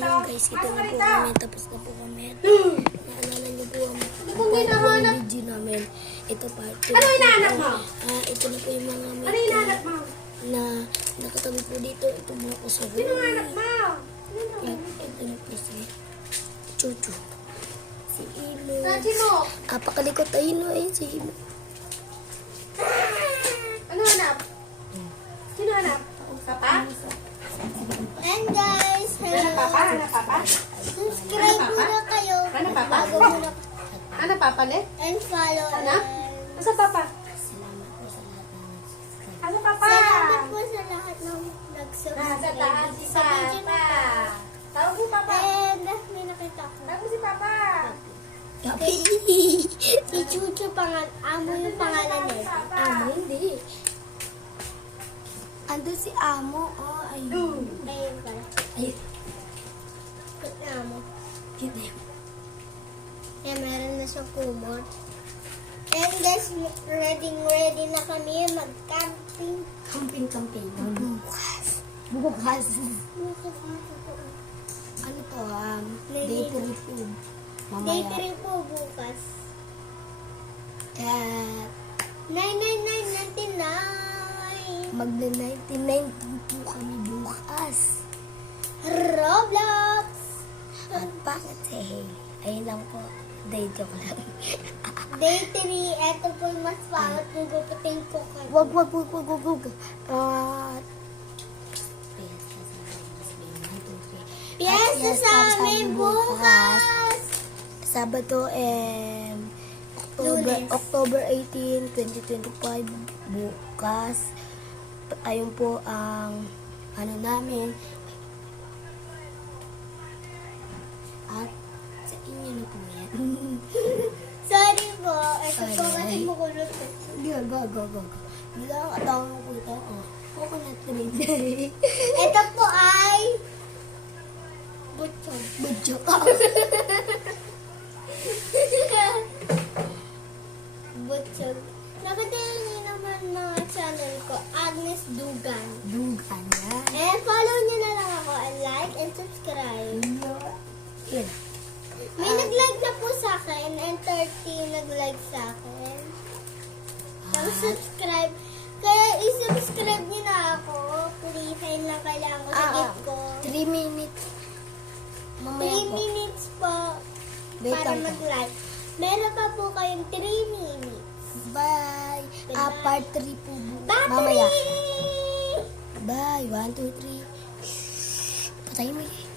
Ayun guys, ito na po kami. Tapos na po kami. Naalala niyo po ang video namin. Ito part 2. Ano hinahanap mo? Ito na po yung mga Ano makeup hinahanap mo? na nakatabi po dito. Ito mga kusubo. Sino hanap mo? Ito na po si Chuchu. Si Ilo. Sabi mo. Pakalikot ayun o si Ilo. Ano hanap? Sino hanap? Papa? And guys, Ano papa? Ano papa? subscribe muna kayo. Ano papa? Bago muna. Ano papa le? And follow. Ano? Asa papa? Salamat po sa lahat ng nag-subscribe. Ano papa? Salamat po sa lahat ng Nasa nag-subscribe taas si sa video na papa. to. Tawag mo papa. And may nakita ko. Tawag mo si papa. Si Chuchu Amo yung pangalan nito. Amo, hindi. Ando si Amo. Oh, ayun. Ayun pala. Ayun. Put na Amo. Cute na yun. Eh, meron na siyang kumot. And guys, ready na kami mag-camping. Camping. Bukas. Bukas. Ano to, day 3 food. Day Mamaya. 3 po bukas. At 99999. magna-99 po kami bukas. Roblox! At bakit si Hailey? Ayun lang po. Day joke lang. Day 3, eto po yung mas pangat kung guputin ko kayo. Wag. Piyesta sa amin bukas! Sabado Lunes. October 18, 2025 bukas. Ayun po ang ano namin. At sa inyo na po yan. Sorry po, eto po Sorry. kasi makulot eh. Go. Hindi lang katawa mo po ito. Coconut rin. Ito po ay butchog. Budyo. Butchog. Nakatayin niyo naman mga channel ko, Agnes Dugan. Dugan yan. And follow niyo na lang ako and like and subscribe. Yun. May nag-like na po sa akin and 30 nag-like sa akin. Tapos subscribe. Kaya i-subscribe niyo na ako. Please, ayun lang kailangan ko sa gift ko. 3 minutes. 3 Mamaya po. minutes po Wait para lang po. mag-like. Meron pa po kayong 3 minutes. Bye. Goodbye. Part 3 po. Battery! Mamaya. Bye. 1, 2, 3. Patayin mo yun.